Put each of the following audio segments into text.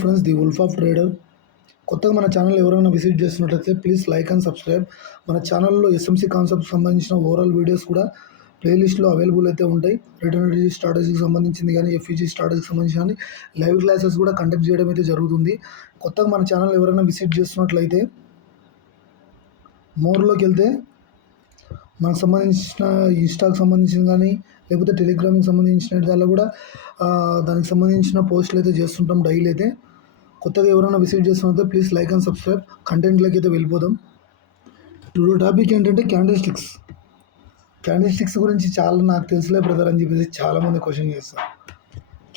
Friends, the wolf of trader. కొత్తగా మన channel ఎవరైనా విజిట్ చేస్తున్నట్లయితే ప్లీజ్ లైక్ అండ్ సబ్స్క్రైబ్. మన ఛానల్లో ఎస్ఎంసీ కాన్సెప్ట్ సంబంధించిన ఓవరాల్ వీడియోస్ కూడా ప్లేలిస్ట్లో అవైలబుల్ అయితే ఉంటాయి. రిటర్న్ స్ట్రాటజీకి సంబంధించింది కానీ ఎఫ్ఈజీ స్ట్రాటజీకి సంబంధించి కానీ లైవ్ క్లాసెస్ కూడా కండక్ట్ చేయడం అయితే జరుగుతుంది. కొత్తగా మన ఛానల్ ఎవరైనా విజిట్ చేస్తున్నట్లయితే మోర్లోకి వెళ్తే మనకు సంబంధించిన ఇన్స్టాకి సంబంధించిన కానీ లేకపోతే టెలిగ్రామ్కి సంబంధించిన దానిలో కూడా దానికి సంబంధించిన పోస్టులు అయితే చేస్తుంటాం డైలీ అయితే. కొత్తగా ఎవరైనా విజిట్ చేస్తున్నట్లయితే ప్లీజ్ లైక్ అండ్ సబ్స్క్రైబ్. కంటెంట్లోకి అయితే వెళ్ళిపోదాం. టుడే టాపిక్ ఏంటంటే క్యాండిల్ స్టిక్స్. క్యాండిల్ స్టిక్స్ గురించి చాలా నాకు తెలుసులే బ్రదర్ అని చెప్పేసి చాలామంది క్వశ్చన్ చేస్తారు.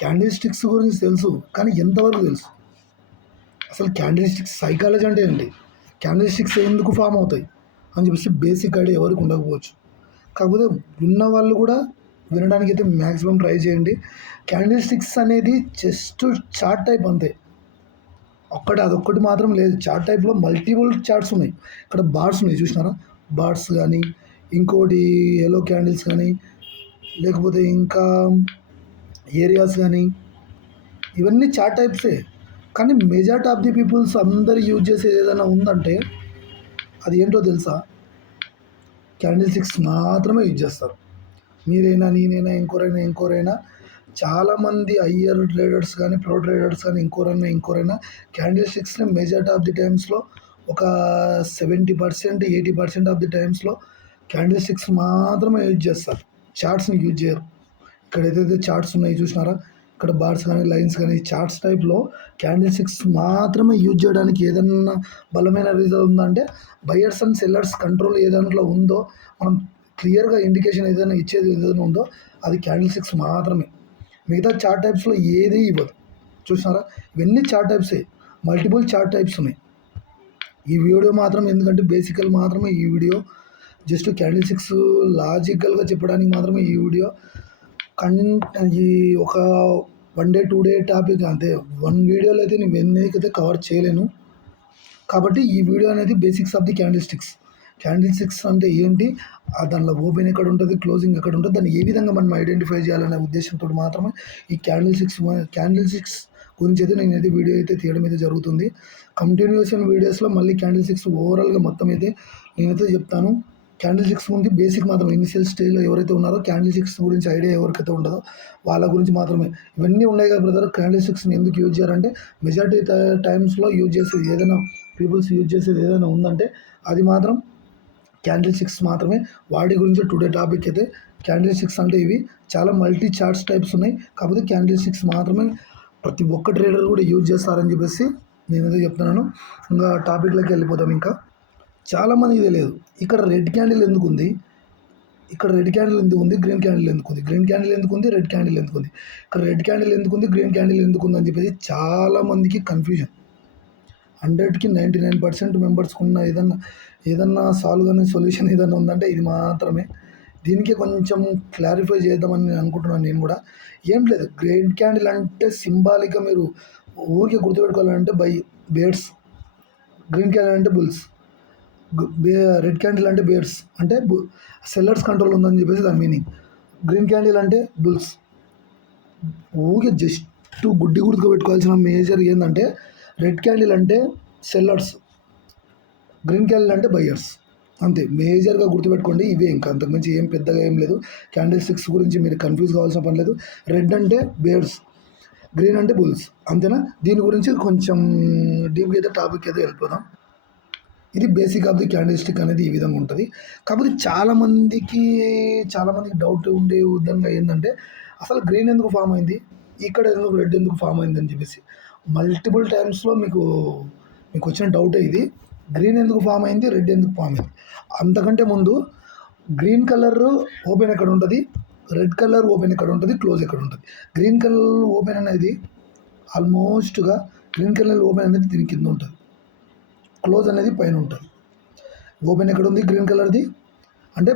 క్యాండిల్ స్టిక్స్ గురించి తెలుసు, కానీ ఎంతవరకు తెలుసు? అసలు క్యాండిల్ స్టిక్స్ సైకాలజీ అంటే ఏంటి, క్యాండిల్ స్టిక్స్ ఎందుకు ఫామ్ అవుతాయి అని చెప్పేసి బేసిక్ ఐడియా ఎవరికి ఉండకపోవచ్చు. కాకపోతే ఉన్న వాళ్ళు కూడా వినడానికి అయితే మ్యాక్సిమం ట్రై చేయండి. క్యాండిల్ స్టిక్స్ అనేది జస్ట్ చార్ట్ టైప్ అంతే. అదొక్కటి మాత్రం లేదు. చార్ట్ టైప్లో మల్టిపుల్ చార్ట్స్ ఉన్నాయి. ఇక్కడ బార్డ్స్ ఉన్నాయి, చూసినారా? బార్డ్స్ కానీ ఇంకోటి ఎల్లో క్యాండిల్స్ కానీ లేకపోతే ఇంకా ఏరియాస్ కానీ ఇవన్నీ చార్ట్ టైప్సే. కానీ మెజారిటీ ఆఫ్ ది పీపుల్స్ అందరు యూజ్ చేసేది ఏదైనా ఉందంటే అది ఏంటో తెలుసా? క్యాండిల్ స్టిక్స్ మాత్రమే యూజ్ చేస్తారు. మీరైనా, నేనైనా, ఇంకోరైనా చాలామంది హయ్యర్ ట్రేడర్స్ కానీ ప్రో ట్రేడర్స్ కానీ ఇంకోరైనా క్యాండిల్ స్టిక్స్ని మెజారిటీ ఆఫ్ ది టైమ్స్లో ఒక 70%, 80% ఆఫ్ ది టైమ్స్లో క్యాండిల్ స్టిక్స్ మాత్రమే యూజ్ చేస్తారు. చార్ట్స్ని యూజ్ చేయరు. ఇక్కడ ఏదైతే చార్ట్స్ ఉన్నాయి చూసినారా, ఇక్కడ బార్స్ కానీ లైన్స్ కానీ చార్ట్స్ టైప్లో క్యాండిల్ స్టిక్స్ మాత్రమే యూజ్ చేయడానికి ఏదన్నా బలమైన రీజన్ ఉందంటే buyers and sellers control A దాంట్లో ఉందో, మనం క్లియర్గా ఇండికేషన్ ఏదైనా ఇచ్చేది ఏదైనా ఉందో అది క్యాండిల్ స్టిక్స్ మాత్రమే. మిగతా చార్ట్ టైప్స్లో ఏది ఇవ్వదు. చూసినారా, ఇవన్నీ చార్ట్ టైప్సే. మల్టిపుల్ చార్ట్ టైప్స్ ఉన్నాయి. ఈ వీడియో మాత్రం ఎందుకంటే బేసికల్ మాత్రమే ఈ వీడియో, జస్ట్ క్యాండిల్ స్టిక్స్ లాజికల్గా చెప్పడానికి మాత్రమే ఈ వీడియో. ఈ ఒక 1 డే 2 డే టాపిక్ అంతే. 1 వీడియోలో అయితే నేను ఎన్నైతే కవర్ చేయలేను. కాబట్టి ఈ వీడియో అనేది basics of the candle sticks. Candle sticks అంటే ఏంటి, దానిలో ఓపెన్ ఎక్కడ ఉంటుంది, క్లోజింగ్ ఎక్కడ ఉంటుంది, దాన్ని ఏ విధంగా మనం ఐడెంటిఫై చేయాలనే ఉద్దేశంతో మాత్రమే ఈ క్యాండిల్ స్టిక్స్ గురించి అయితే నేనైతే వీడియో అయితే తీయడం అయితే జరుగుతుంది. కంటిన్యూషన్ వీడియోస్లో మళ్ళీ క్యాండిల్ స్టిక్స్ ఓవరాల్గా మొత్తం అయితే నేనైతే చెప్తాను. క్యాండిల్ స్టిక్స్ గురించి బేసిక్ మాత్రం ఇనిషియల్ స్టేజ్లో ఎవరైతే ఉన్నారో క్యాండిల్ స్టిక్స్ గురించి ఐడియా ఎవరికైతే ఉండదో వాళ్ళ గురించి మాత్రమే. ఇవన్నీ ఉన్నాయి కదా బ్రదర్, క్యాండిల్ స్టిక్స్ని ఎందుకు యూజ్ చేయాలంటే మెజారిటీ టైమ్స్లో యూజ్ చేసేది ఏదైనా పీపుల్స్ యూజ్ చేసేది ఏదైనా ఉందంటే అది మాత్రం క్యాండిల్ స్టిక్స్ మాత్రమే. వాటి గురించి టుడే టాపిక్ అయితే క్యాండిల్ స్టిక్స్ అంటే ఇవి చాలా మల్టీ చార్ట్స్ టైప్స్ ఉన్నాయి. కాకపోతే క్యాండిల్ స్టిక్స్ మాత్రమే ప్రతి ఒక్క ట్రేడర్ కూడా యూజ్ చేస్తారని చెప్పేసి నేనైతే చెప్తున్నాను. ఇంకా టాపిక్లోకి వెళ్ళిపోతాం. ఇంకా చాలామందికి తెలియదు ఇక్కడ రెడ్ క్యాండిల్ ఎందుకు ఉంది, గ్రీన్ క్యాండిల్ ఎందుకు ఉంది, గ్రీన్ క్యాండిల్ ఎందుకు ఉంది, రెడ్ క్యాండిల్ ఎందుకు ఉంది, ఇక్కడ రెడ్ క్యాండిల్ ఎందుకు ఉంది, గ్రీన్ క్యాండిల్ ఎందుకు ఉంది అని చెప్పేసి చాలామందికి కన్ఫ్యూజన్. 100కి 99% మెంబర్స్కి ఉన్న ఏదన్నా సాల్వ్ కానీ సొల్యూషన్ ఏదైనా ఉందంటే ఇది మాత్రమే. దీనికి కొంచెం క్లారిఫై చేద్దామని నేను అనుకుంటున్నాను. నేను కూడా ఏం లేదు, గ్రీన్ క్యాండిల్ అంటే సింబాలిక్గా మీరు ఊరికే గుర్తుపెట్టుకోవాలంటే బేర్స్, గ్రీన్ క్యాండిల్ అంటే బుల్స్, రెడ్ క్యాండిల్ అంటే బేర్స్ అంటే సెల్లర్స్ కంట్రోల్ ఉందని చెప్పేసి దాని మీనింగ్. గ్రీన్ క్యాండిల్ అంటే బుల్స్. ఊరికే జస్ట్ గుర్తుకు పెట్టుకోవాల్సిన మేజర్ ఏంటంటే రెడ్ క్యాండిల్ అంటే సెల్లర్స్, గ్రీన్ క్యాండిల్ అంటే బయ్యర్స్. అంతే, మేజర్గా గుర్తుపెట్టుకోండి. ఇవే, ఇంకా అంతకుమించి ఏం పెద్దగా ఏం లేదు. క్యాండిల్ స్టిక్స్ గురించి మీరు కన్ఫ్యూజ్ కావాల్సిన పని లేదు. రెడ్ అంటే బేర్స్, గ్రీన్ అంటే బుల్స్, అంతేనా? దీని గురించి కొంచెం డీప్గా అయితే టాపిక్ అయితే వెళ్ళిపోదాం. ఇది basic of the candle stick అనేది ఈ విధంగా ఉంటుంది. కాకపోతే చాలామందికి డౌట్ ఉండే విధంగా ఏంటంటే అసలు గ్రీన్ ఎందుకు ఫామ్ అయింది, ఇక్కడ ఎందుకు రెడ్ ఎందుకు ఫామ్ అయింది అని చెప్పేసి మల్టిపుల్ టైమ్స్లో మీకు వచ్చిన డౌటే ఇది. గ్రీన్ ఎందుకు ఫామ్ అయింది, రెడ్ ఎందుకు ఫామ్ అయింది. అంతకంటే ముందు గ్రీన్ కలర్ ఓపెన్ ఎక్కడ ఉంటుంది, రెడ్ కలర్ ఓపెన్ ఎక్కడ ఉంటుంది, క్లోజ్ ఎక్కడ ఉంటుంది. గ్రీన్ కలర్ ఓపెన్ అనేది ఆల్మోస్ట్గా గ్రీన్ కలర్ ఓపెన్ అనేది దీని కింద ఉంటుంది, క్లోజ్ అనేది పైన ఉంటుంది. ఓపెన్ ఎక్కడ ఉంది గ్రీన్ కలర్ది అంటే,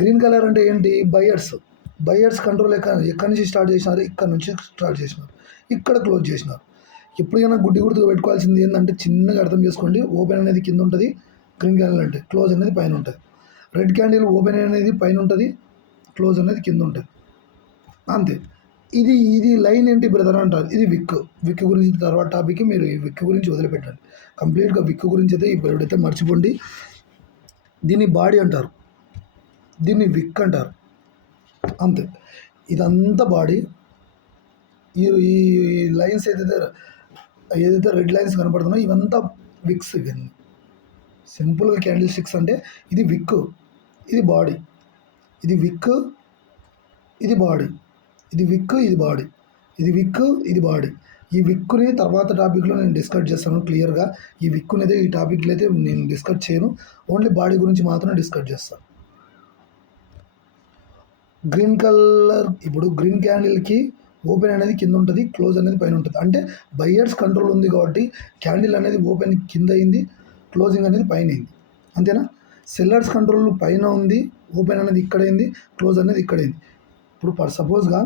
గ్రీన్ కలర్ అంటే ఏంటి, బయర్స్ కంట్రోల్ ఎక్కడి నుంచి స్టార్ట్ చేసినారు, ఇక్కడ నుంచి స్టార్ట్ చేసినారు, ఇక్కడ క్లోజ్ చేసినారు. ఎప్పుడైనా గుర్తుకు పెట్టుకోవాల్సింది ఏంటంటే చిన్నగా అర్థం చేసుకోండి. ఓపెన్ అనేది కింద ఉంటుంది, గ్రీన్ క్యాండిల్ అంటే క్లోజ్ అనేది పైన ఉంటుంది. రెడ్ క్యాండిల్ ఓపెన్ అనేది పైన ఉంటుంది, క్లోజ్ అనేది కింద ఉంటుంది. అంతే. ఇది లైన్ ఏంటి బ్రదర్ అంటారు. ఇది విక్ గురించి తర్వాత టాపిక్ మీరు ఈ విక్ గురించి వదిలిపెట్టండి. కంప్లీట్‌గా విక్ గురించి అయితే ఇప్పుడైతే మర్చిపోండి. దీన్ని బాడీ అంటారు. దీన్ని విక్ అంటారు. అంతే. ఇదంతా బాడీ. ఈ ఈ లైన్స్ ఏదైతే రెడ్ లైన్స్ కనపడుతున్నాయో ఇవంతా విక్స్ ఇవన్నీ. సింపుల్‌గా క్యాండిల్ స్టిక్స్ అంటే ఇది విక్, ఇది బాడీ. ఇది విక్, ఇది బాడీ. ఇది విక్, ఇది బాడీ. ఇది విక్, ఇది బాడీ. ఈ విక్కుని తర్వాత టాపిక్‌లో నేను డిస్కస్ చేస్తాను క్లియర్‌గా. ఈ విక్కునైతే ఈ టాపిక్‌లో అయితే నేను డిస్కస్ చేయను. ఓన్లీ బాడీ గురించి మాత్రమే డిస్కస్ చేస్తాను. గ్రీన్ కలర్ ఇప్పుడు గ్రీన్ క్యాండిల్‌కి ఓపెన్ అనేది కింద ఉంటుంది, క్లోజ్ అనేది పైన ఉంటుంది. అంటే బయ్యర్స్ కంట్రోల్ ఉంది కాబట్టి క్యాండిల్ అనేది ఓపెన్ కింద అయింది, క్లోజింగ్ అనేది పైన అయింది. అంతేనా? సెల్లర్స్ కంట్రోల్ పైన ఉంది, ఓపెన్ అనేది ఇక్కడైంది, క్లోజ్ అనేది ఇక్కడైంది. ఇప్పుడు సపోజ్‌గా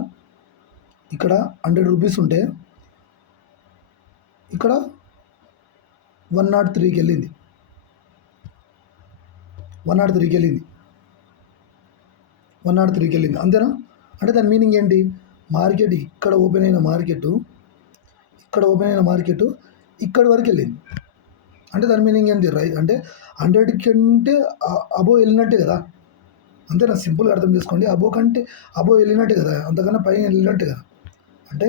ఇక్కడ 100 రూపీస్ ఉంటే ఇక్కడ 103కి వెళ్ళింది. 103కి వెళ్ళింది. 103కి వెళ్ళింది. అంతేనా? అంటే దాని మీనింగ్ ఏంటి? మార్కెట్ ఇక్కడ ఓపెన్ అయిన మార్కెట్ ఇక్కడి వరకు వెళ్ళింది. అంటే దాని మీనింగ్ ఏంటి? అంటే 100 కంటే అబోవ్ వెళ్ళినట్టే కదా. అంతేనా? సింపుల్‌గా అర్థం చేసుకోండి. అబోవ్ వెళ్ళినట్టే కదా, అంతకన్నా పైన వెళ్ళినట్టే కదా. అంటే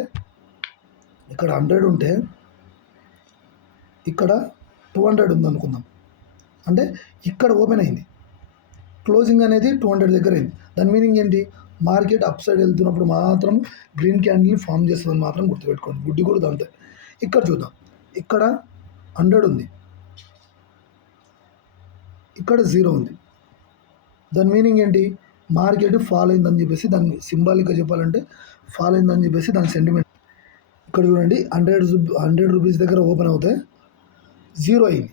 ఇక్కడ 100 ఉంటే ఇక్కడ 200 ఉందనుకుందాం. అంటే ఇక్కడ ఓపెన్ అయింది, క్లోజింగ్ అనేది 200 దగ్గర అయింది. దాని మీనింగ్ ఏంటి? మార్కెట్ అప్ సైడ్ వెళ్తున్నప్పుడు మాత్రం గ్రీన్ క్యాండిల్ని ఫామ్ చేస్తుందని మాత్రం గుర్తుపెట్టుకోండి. గుడ్డి కూడా అంతే. ఇక్కడ చూద్దాం. ఇక్కడ 100 ఉంది, ఇక్కడ 0 ఉంది. దాని మీనింగ్ ఏంటి? మార్కెట్ ఫాల్ అయిందని చెప్పేసి, దాన్ని సింబాలిక్గా చెప్పాలంటే ఫాల్ అయిందని చెప్పేసి దాని సెంటిమెంట్. ఇక్కడ చూడండి, 100 రూపీస్ దగ్గర ఓపెన్ అవుతే 0 అయింది.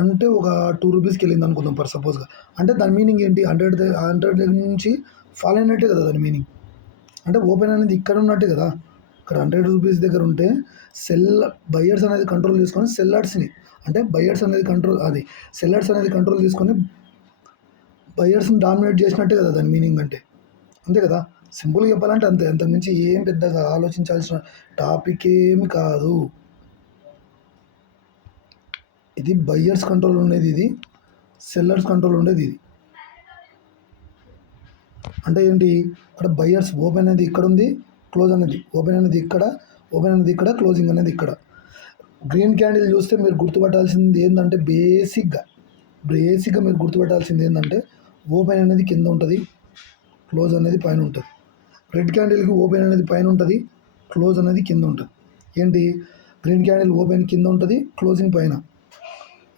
అంటే ఒక 2 రూపీస్కి వెళ్ళింది అనుకుందాం ఫర్ సపోజ్‌గా. అంటే దాని మీనింగ్ ఏంటి? 100 దగ్గర నుంచి ఫాల్ అయినట్టే కదా దాని మీనింగ్. అంటే ఓపెన్ అనేది ఇక్కడ ఉన్నట్టే కదా. ఇక్కడ 100 రూపీస్ దగ్గర ఉంటే బయ్యర్స్ అనేది కంట్రోల్ చేసుకొని సెల్లర్స్ని, అంటే సెల్లర్స్ అనేది కంట్రోల్ తీసుకొని బయ్యర్స్ని డామినేట్ చేసినట్టే కదా దాని మీనింగ్ అంటే. అంతే కదా. సింపుల్‌గా చెప్పాలంటే అంతే. అంతకుమించి ఏం పెద్దగా ఆలోచించాల్సిన టాపిక్ ఏమి కాదు. ఇది బయ్యర్స్ కంట్రోల్ ఉండేది, ఇది సెల్లర్స్ కంట్రోల్ ఉండేది ఇది. అంటే ఏంటి? ఇక్కడ బయ్యర్స్ ఓపెన్ అనేది ఇక్కడ ఉంది, క్లోజ్ అనేది ఓపెన్ అనేది ఇక్కడ, క్లోజింగ్ అనేది ఇక్కడ. గ్రీన్ క్యాండిల్ చూస్తే మీరు గుర్తుపట్టాల్సింది ఏంటంటే బేసిక్గా మీరు గుర్తుపట్టాల్సింది ఏంటంటే ఓపెన్ అనేది కింద ఉంటుంది, క్లోజ్ అనేది పైన ఉంటుంది. రెడ్ క్యాండిల్కి ఓపెన్ అనేది పైన ఉంటుంది, క్లోజ్ అనేది కింద ఉంటుంది. ఏంటి? గ్రీన్ క్యాండిల్ ఓపెన్ కింద ఉంటుంది, క్లోజింగ్ పైన.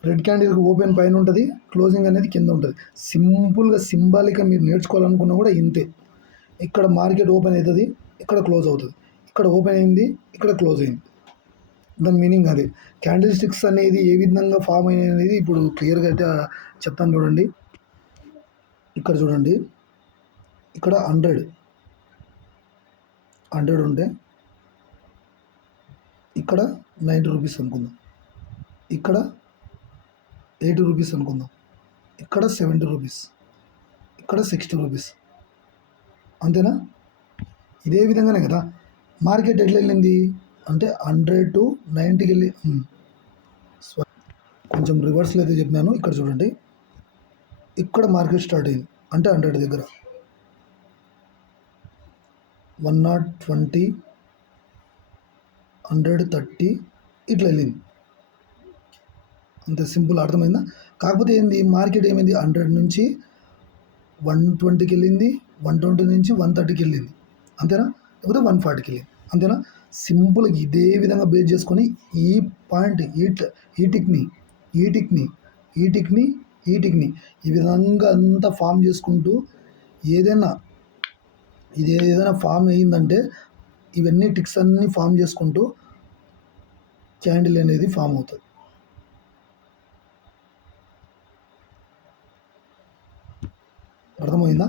రెడ్ క్యాండిల్కి ఓపెన్ పైన ఉంటుంది, క్లోజింగ్ అనేది కింద ఉంటుంది. సింపుల్గా సింబాలిక్గా మీరు నేర్చుకోవాలనుకున్నా కూడా ఇంతే. ఇక్కడ మార్కెట్ ఓపెన్ అవుతుంది, ఇక్కడ క్లోజ్ అవుతుంది. ఇక్కడ ఓపెన్ అయింది, ఇక్కడ క్లోజ్ అయింది. దాని మీనింగ్ అది. క్యాండిల్ స్టిక్స్ అనేది ఏ విధంగా ఫామ్ అయినాయి అనేది ఇప్పుడు క్లియర్గా అయితే చెప్తాను చూడండి. ఇక్కడ చూడండి, ఇక్కడ 100 ఉంటే ఇక్కడ 90 రూపీస్ అనుకుందాం, ఇక్కడ 80 రూపీస్ అనుకుందాం, ఇక్కడ 70 రూపీస్, ఇక్కడ 60 రూపీస్. అంతేనా? ఇదే విధంగానే కదా మార్కెట్ ఎట్లా వెళ్ళింది అంటే 100 to 90కి వెళ్ళి, కొంచెం రివర్స్లో అయితే చెప్పినాను. ఇక్కడ చూడండి, ఇక్కడ మార్కెట్ స్టార్ట్ అయింది అంటే 100 దగ్గర 120, 130 ఇట్లా వెళ్ళింది. అంత సింపుల్, అర్థమైందా? కాకపోతే ఏంది, మార్కెట్ ఏమైంది 100 నుంచి 120కి వెళ్ళింది, 120 నుంచి 130కి వెళ్ళింది. అంతేనా? లేకపోతే 140కి వెళ్ళింది. అంతేనా? సింపుల్గా ఇదే విధంగా బేస్ చేసుకొని ఈ పాయింట్ ఈ టిక్ని ఈ విధంగా అంతా ఫామ్ చేసుకుంటూ ఏదైనా ఫామ్ అయ్యిందంటే ఇవన్నీ టిక్స్ అన్నీ ఫామ్ చేసుకుంటూ క్యాండిల్ అనేది ఫామ్ అవుతుంది. అర్థమైందా?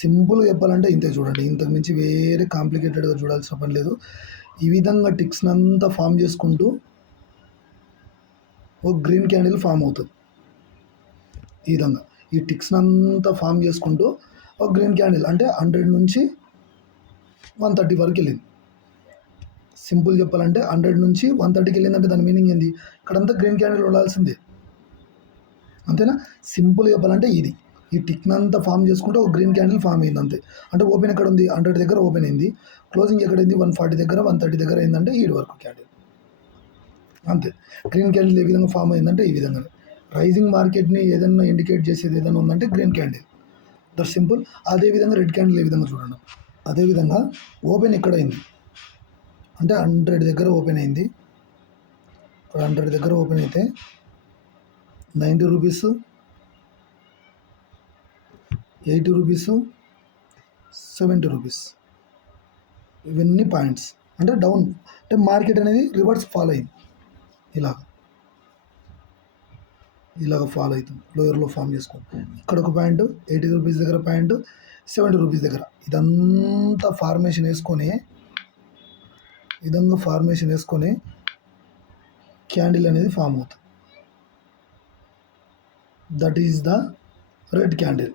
సింపుల్గా చెప్పాలంటే ఇంతే. చూడండి, ఇంతకు మించి వేరే కాంప్లికేటెడ్గా చూడాల్సిన పని లేదు. ఈ విధంగా టిక్స్ని అంతా ఫామ్ చేసుకుంటూ ఒక గ్రీన్ క్యాండిల్ ఫామ్ అవుతుంది. ఈ విధంగా ఈ టిక్స్ని అంతా ఫామ్ చేసుకుంటూ ఒక గ్రీన్ క్యాండిల్ అంటే 100 నుంచి 130 వరకు వెళ్ళింది. సింపుల్ చెప్పాలంటే 100 నుంచి 130కి వెళ్ళిందంటే దాని మీనింగ్ ఏంది? ఇక్కడంతా గ్రీన్ క్యాండిల్ ఉండాల్సిందే. అంతేనా? సింపుల్ చెప్పాలంటే ఇది. ఈ టిక్‌నంతా ఫార్మ్ చేసుకుంటే ఒక గ్రీన్ క్యాండిల్ ఫార్మ్ అయింది అంతే. అంటే ఓపెన్ ఎక్కడుంది? 100 దగ్గర ఓపెన్ అయింది. క్లోజింగ్ ఎక్కడైంది? 140 దగ్గర, 130 దగ్గర అయిందంటే ఈడి వరకు క్యాండిల్. అంతే. గ్రీన్ క్యాండిల్ ఏ విధంగా ఫార్మ్ అయిందంటే ఈ విధంగానే. రైజింగ్ మార్కెట్‌ని ఏదన్నా ఇండికేట్ చేసేది ఏదైనా ఉందంటే గ్రీన్ క్యాండిల్. That's simple. అదే విధంగా రెడ్ క్యాండిల్ ఏ విధంగా చూడండి. అదే విధంగా ఓపెన్ ఎక్కడైంది? అంటే 100 దగ్గర ఓపెన్ అయింది. 100 దగ్గర ఓపెన్ అయితే ₹90, ₹80, ₹70 ఇవన్నీ పాయింట్స్. అంటే డౌన్, అంటే మార్కెట్ అనేది రివర్స్ ఫాల్ అయింది. ఇలాగ ఫాలో అవుతుంది. లోయర్లో ఫామ్ చేసుకోండి. ఇక్కడ ఒక పాయింట్, ₹80 దగ్గర పాయింట్, ₹70 దగ్గర. ఇదంతా ఫార్మేషన్ వేసుకొని క్యాండిల్ అనేది ఫామ్ అవుతుంది. That is the red candle.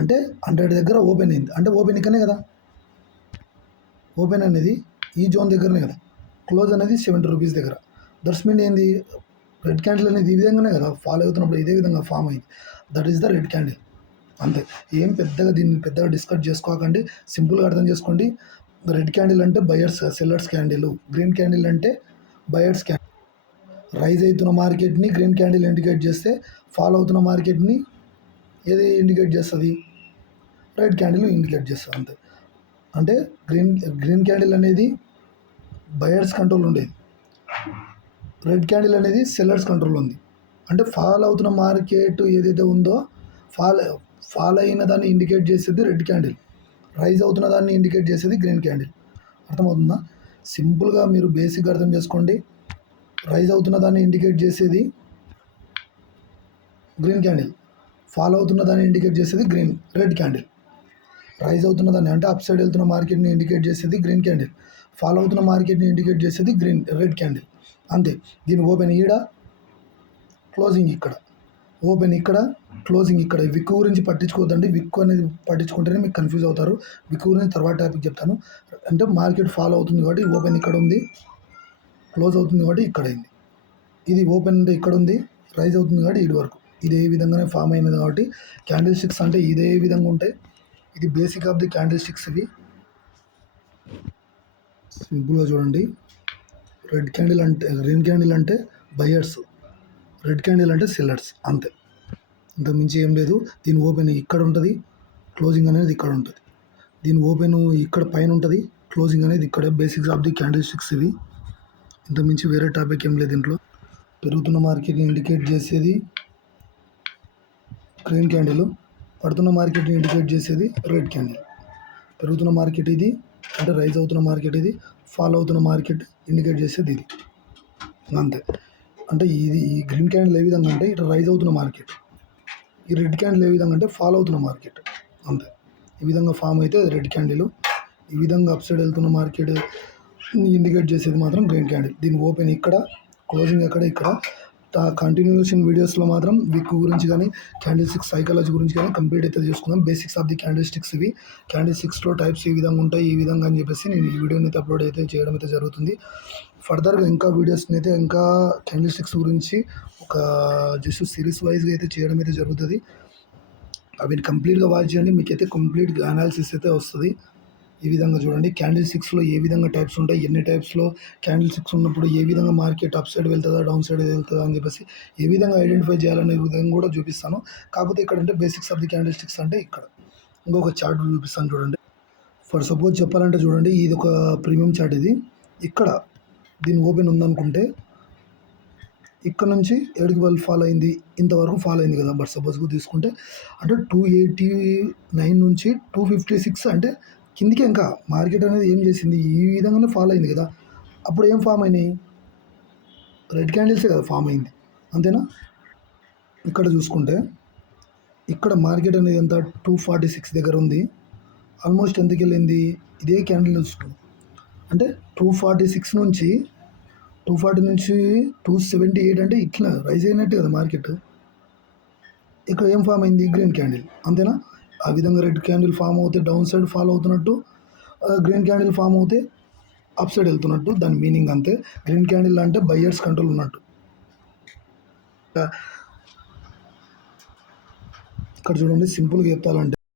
అంటే 100 దగ్గర ఓపెన్ అయింది. అంటే ఓపెన్ ఇక్కడనే కదా, ఓపెన్ అనేది ఈ జోన్ దగ్గరనే కదా, క్లోజ్ అనేది ₹70 దగ్గర. దట్స్ మీన్ ఏంది? రెడ్ క్యాండిల్ అనేది ఈ విధంగానే కదా ఫాలో అవుతున్నప్పుడు ఇదే విధంగా ఫామ్ అయింది. That is the red candle. అంతే. ఏం దీన్ని డిస్కస్ చేసుకోకండి. సింపుల్గా అర్థం చేసుకోండి. రెడ్ క్యాండిల్ అంటే buyers sellers candle, green candle అంటే బయర్స్ క్యాండిల్. రైజ్ అవుతున్న మార్కెట్ని గ్రీన్ క్యాండిల్ ఇండికేట్ చేస్తే, ఫాలో అవుతున్న మార్కెట్ని ఏది ఇండికేట్ చేస్తుంది? రెడ్ క్యాండిల్ ఇండికేట్ చేస్తుంది. అంతే. అంటే గ్రీన్ క్యాండిల్ అనేది బయర్స్ కంట్రోల్ ఉండేది, రెడ్ క్యాండిల్ అనేది సెల్లర్స్ కంట్రోల్ ఉంది. అంటే ఫాలో అవుతున్న మార్కెట్ ఏదైతే ఉందో ఫాలో అయిన దాన్ని ఇండికేట్ చేసేది రెడ్ క్యాండిల్, రైజ్ అవుతున్న దాన్ని ఇండికేట్ చేసేది గ్రీన్ క్యాండిల్. అర్థమవుతుందా? సింపుల్గా మీరు బేసిక్గా అర్థం చేసుకోండి. రైజ్ అవుతున్న దాన్ని ఇండికేట్ చేసేది గ్రీన్ క్యాండిల్, ఫాలో అవుతున్న దాన్ని ఇండికేట్ చేసేది రెడ్ క్యాండిల్. రైజ్ అవుతున్న దాన్ని అంటే అప్ సైడ్ వెళ్తున్న మార్కెట్ని ఇండికేట్ చేసేది గ్రీన్ క్యాండిల్, ఫాలో అవుతున్న మార్కెట్ని ఇండికేట్ చేసేది రెడ్ క్యాండిల్. అంతే. దీని ఓపెన్ ఈడ, క్లోజింగ్ ఇక్కడ, ఓపెన్ ఇక్కడ, క్లోజింగ్ ఇక్కడ. విక్ గురించి పట్టించుకోవద్దండి. విక్ అనేది పట్టించుకుంటేనే మీకు కన్ఫ్యూజ్ అవుతారు. విక్ గురించి తర్వాత టాపిక్ చెప్తాను. అంటే మార్కెట్ ఫాలో అవుతుంది కాబట్టి ఓపెన్ ఇక్కడ ఉంది, క్లోజ్ అవుతుంది కాబట్టి ఇక్కడ అయింది. ఇది ఓపెన్ అంటే ఇక్కడ ఉంది, రైజ్ అవుతుంది కాబట్టి ఇటు వరకు. ఇదే విధంగానే ఫామ్ అయినది కాబట్టి క్యాండిల్ స్టిక్స్ అంటే ఇదే విధంగా ఉంటాయి. ఇది basic of the candle sticks. ఇవి సింపుల్గా చూడండి. రెడ్ క్యాండిల్ అంటే, గ్రీన్ క్యాండిల్ అంటే బయర్స్, రెడ్ క్యాండిల్ అంటే సెల్లర్స్. అంతే, ఇంత మించి ఏం లేదు. దీని ఓపెన్ ఇక్కడ ఉంటుంది, క్లోజింగ్ అనేది ఇక్కడ ఉంటుంది. దీని ఓపెన్ ఇక్కడ పైన ఉంటుంది, క్లోజింగ్ అనేది ఇక్కడ. Basics of the candle sticks ఇవి. ఇంత మించి వేరే టాపిక్ ఏం లేదు దీంట్లో. పెరుగుతున్న మార్కెట్ని ఇండికేట్ చేసేది గ్రీన్ క్యాండిల్, పడుతున్న మార్కెట్ని ఇండికేట్ చేసేది రెడ్ క్యాండిల్. పెరుగుతున్న మార్కెట్ ఇది, అంటే రైజ్ అవుతున్న మార్కెట్ ఇది, ఫాలో అవుతున్న మార్కెట్ ఇండికేట్ చేసేది ఇది. అంతే. అంటే ఈ గ్రీన్ క్యాండిల్ ఏ విధంగా అంటే ఇటు రైజ్ అవుతున్న మార్కెట్, ఈ రెడ్ క్యాండిల్ ఏ విధంగా అంటే ఫాలో అవుతున్న మార్కెట్. అంతే. ఈ విధంగా ఫామ్ అయితే రెడ్ క్యాండిల్. ఈ విధంగా అప్ సైడ్ వెళ్తున్న మార్కెట్ ఇండికేట్ చేసేది మాత్రం గ్రీన్ క్యాండిల్. దీని ఓపెన్ ఇక్కడ, క్లోజింగ్ ఇక్కడ. కంటిన్యూషన్ వీడియోస్లో మాత్రం విక్ గురించి కానీ క్యాండిల్ స్టిక్స్ సైకాలజీ గురించి కానీ కంప్లీట్ అయితే చేసుకుందాం. Basics of the candle sticks ఇవి. క్యాండిల్ స్టిక్స్లో టైప్స్ ఈ విధంగా ఉంటాయి, ఈ విధంగా అని చెప్పేసి నేను ఈ వీడియోని అయితే అప్లోడ్ అయితే చేయడం అయితే జరుగుతుంది. ఫర్దర్గా ఇంకా వీడియోస్ని అయితే ఇంకా క్యాండిల్ స్టిక్స్ గురించి ఒక జస్ట్ సిరీస్ వైజ్గా అయితే చేయడం అయితే జరుగుతుంది. అవి కంప్లీట్గా వాచ్ చేయండి, మీకైతే కంప్లీట్ అనాలిసిస్ అయితే వస్తుంది. ఈ విధంగా చూడండి. క్యాండిల్ స్టిక్స్లో ఏ విధంగా టైప్స్ ఉంటాయి, ఎన్ని టైప్స్లో క్యాండిల్ స్టిక్స్ ఉన్నప్పుడు ఏ విధంగా మార్కెట్ అప్ సైడ్ వెళ్తుందా, డౌన్ సైడ్ వెళ్తుందా అని చెప్పేసి ఏ విధంగా ఐడెంటిఫై చేయాలనే విధంగా కూడా చూపిస్తాను. కాకపోతే ఇక్కడ అంటే basics of the candle sticks అంటే ఇక్కడ ఇంకొక చార్ట్ చూపిస్తాను చూడండి. ఫర్ సపోజ్ చెప్పాలంటే చూడండి, ఇది ఒక ప్రీమియం చార్ట్. ఇది ఇక్కడ దీని ఓపెన్ ఉందనుకుంటే ఇక్కడ నుంచి ఎక్కడికి వాళ్ళు ఫాలో అయింది, ఇంతవరకు ఫాలో అయింది కదా. బట్ సపోజ్గా తీసుకుంటే అంటే 289 నుంచి 256 అంటే కిందికి ఇంకా మార్కెట్ అనేది ఏం చేసింది, ఈ విధంగానే ఫాలో అయింది కదా. అప్పుడు ఏం ఫామ్ అయినాయి? రెడ్ క్యాండిల్సే కదా ఫామ్ అయింది. అంతేనా? ఇక్కడ చూసుకుంటే ఇక్కడ మార్కెట్ అనేది ఎంత 246 దగ్గర ఉంది. ఆల్మోస్ట్ ఎంతకి వెళ్ళింది? ఇదే క్యాండిల్ చూసుకుంది అంటే 246 నుంచి 240 నుంచి 278 అంటే ఇట్లా రైజ్ అయినట్టు కదా మార్కెట్. ఇక్కడ ఏం ఫామ్ అయింది? Green candle. అంతేనా? ఆ విధంగా రెడ్ క్యాండిల్ ఫామ్ అవుతే డౌన్ సైడ్ ఫాలో అవుతున్నట్టు, గ్రీన్ క్యాండిల్ ఫామ్ అవుతే అప్ సైడ్ వెళ్తున్నట్టు దాని మీనింగ్ అంతే. గ్రీన్ క్యాండిల్ అంటే బయ్యర్స్ కంట్రోల్ ఉన్నట్టు. ఇక్కడ చూడండి సింపుల్గా చెప్పాలంటే